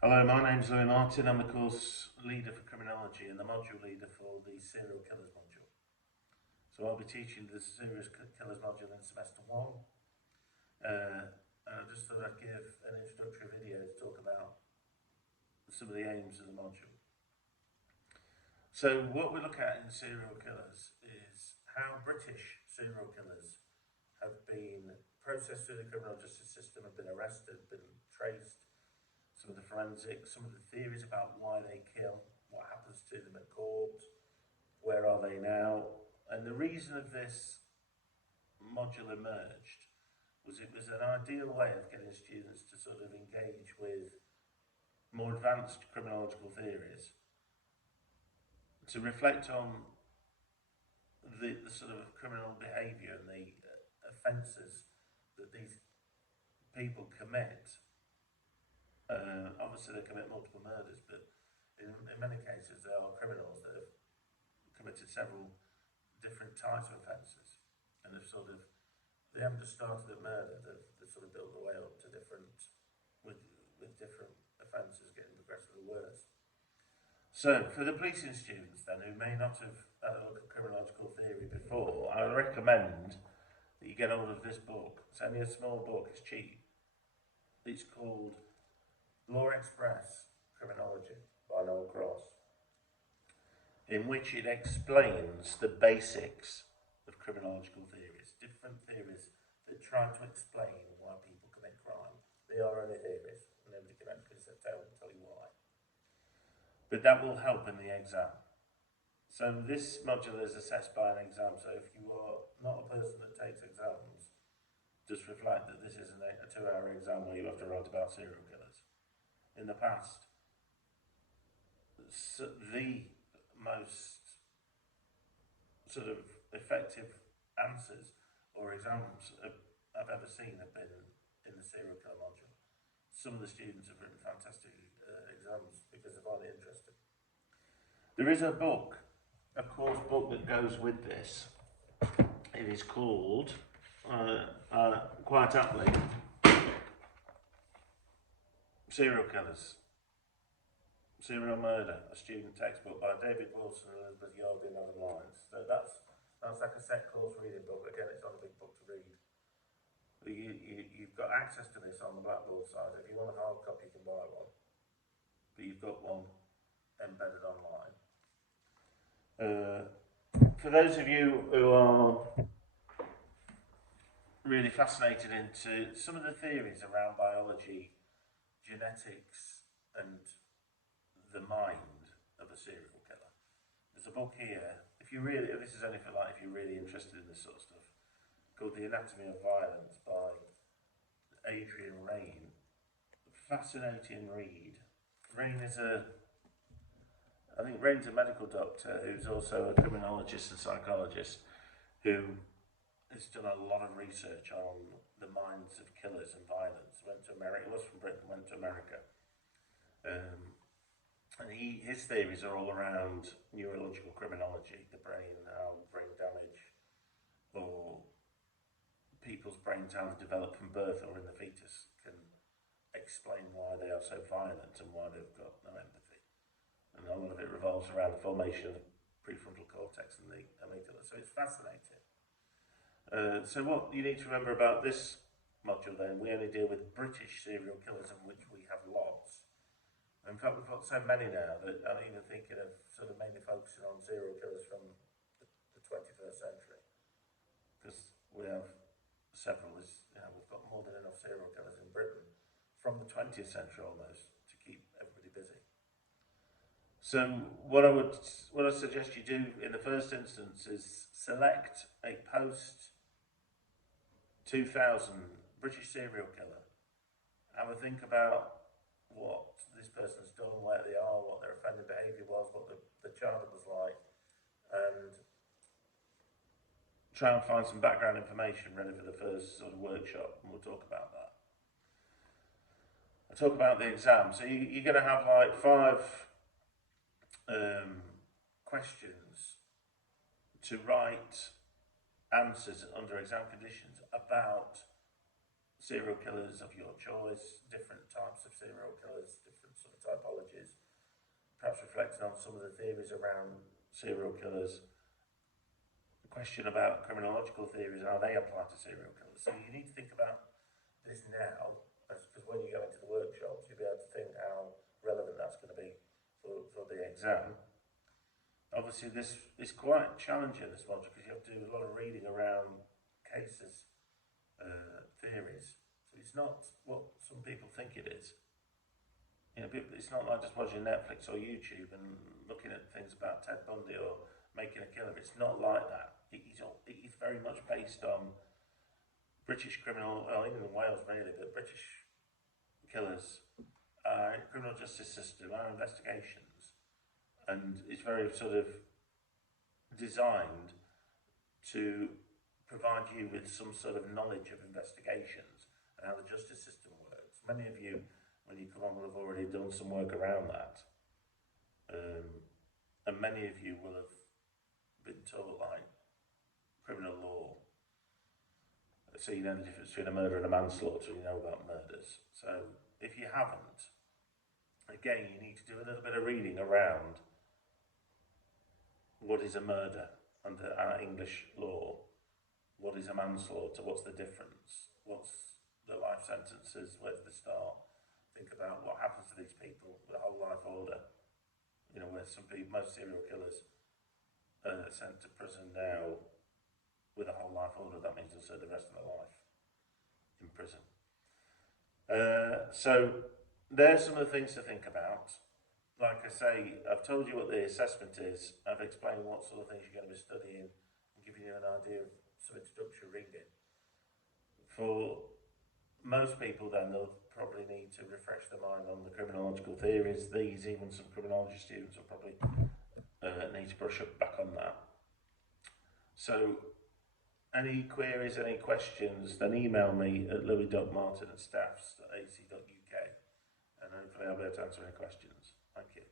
Hello, my name's Louis Martin. I'm the course leader for criminology and the module leader for the serial killers module. So I'll be teaching the serial killers module in semester one. And I just thought I'd give an introductory video to talk about some of the aims of the module. So what we look at in serial killers is how British serial killers have been processed through the criminal justice system, have been arrested, been traced, some of the forensics, some of the theories about why they kill, what happens to them at court, where are they now. And the reason of this module emerged was it was an ideal way of getting students to sort of engage with more advanced criminological theories, to reflect on the sort of criminal behaviour and the offences that these people commit. Obviously they commit multiple murders, but in many cases they are criminals that have committed several different types of offences, and they haven't just started at murder, they've sort of built their way up to different, with different offences getting progressively worse. So for the policing students then, who may not have had a look at criminological theory before, I recommend that you get hold of this book. It's only a small book, it's cheap. It's called Law Express Criminology by Noel Cross, in which it explains the basics of criminological theories, different theories that try to explain why people commit crime. They are only theories, nobody can actually tell you why. But that will help in the exam. So this module is assessed by an exam, so if you are not a person that takes exams, just reflect that this isn't a 2-hour exam where you have to write about serial killers. In the past, the most sort of effective answers or exams I've ever seen have been in the serial killer module. Some of the students have written fantastic exams because they find it interesting. There is a book, a course book that goes with this. It is called, quite aptly, Serial Killers, Serial Murder, a student textbook by David Wilson, Elizabeth Yarby and Adam Lyons. So that's like a set course reading book. Again, it's not a big book to read. But you've got access to this on the Blackboard side. If you want a hard copy, you can buy one. But you've got one embedded online. For those of you who are really fascinated into some of the theories around biology, genetics, and the mind of a serial killer, there's a book here. This is only for if you're really interested in this sort of stuff, called The Anatomy of Violence by Adrian Raine. Fascinating read. Raine's a medical doctor who's also a criminologist and psychologist who has done a lot of research on the minds of killers and violence. Went to America, was from Britain, went to America. And his theories are all around neurological criminology, the brain, how brain damage or people's brains how they develop from birth or in the fetus can explain why they are so violent and why they've got no empathy. And a lot of it revolves around the formation of the prefrontal cortex and the amygdala. So it's fascinating. So what you need to remember about this module then, we only deal with British serial killers, in which we have lots. In fact, we've got so many now that I'm even thinking of sort of mainly focusing on serial killers from the 21st century, because we have several. We've got more than enough serial killers in Britain from the 20th century almost to keep everybody busy. So what I suggest you do in the first instance is select a post 2000 British serial killer. Have a think about what this person's done, where they are, what their offending behaviour was, what the childhood was like, and try and find some background information ready for the first sort of workshop, and we'll talk about that. I'll talk about the exam. So you're going to have like 5 questions to write answers under exam conditions about serial killers of your choice, different types of serial killers, different sort of perhaps reflecting on some of the theories around serial killers, the question about criminological theories and how they apply to serial killers. So you need to think about this now, because when you go into the workshops, you'll be able to think how relevant that's going to be for the exam. Obviously, this is quite challenging, this module, because you have to do a lot of reading around cases, theories. So it's not what some people think it is. You know, it's not like just watching Netflix or YouTube and looking at things about Ted Bundy or making a killer. It's not like that. It is very much based on British criminal, well, even in Wales really, but British killers, criminal justice system, our investigations, and it's very sort of designed to provide you with some sort of knowledge of investigations and how the justice system works. Many of you, when you come on, will have already done some work around that. And many of you will have been taught like criminal law. So you know the difference between a murder and a manslaughter, you know about murders. So if you haven't, again, you need to do a little bit of reading around what is a murder under our English law, what is a manslaughter, what's the difference, what's the life sentences, where do they start? Think about what happens to these people with a whole life order. You know, where some people, most serial killers are sent to prison now with a whole life order. That means they'll serve the rest of their life in prison. So there's some of the things to think about. Like I say, I've told you what the assessment is. I've explained what sort of things you're going to be studying and giving you an idea of some introductory reading. For most people then, they'll probably need to refresh their mind on the criminological theories. Even some criminology students will probably need to brush up back on that. So any queries, any questions, then email me at louis.martin@staffs.ac.uk and hopefully I'll be able to answer any questions. Thank you.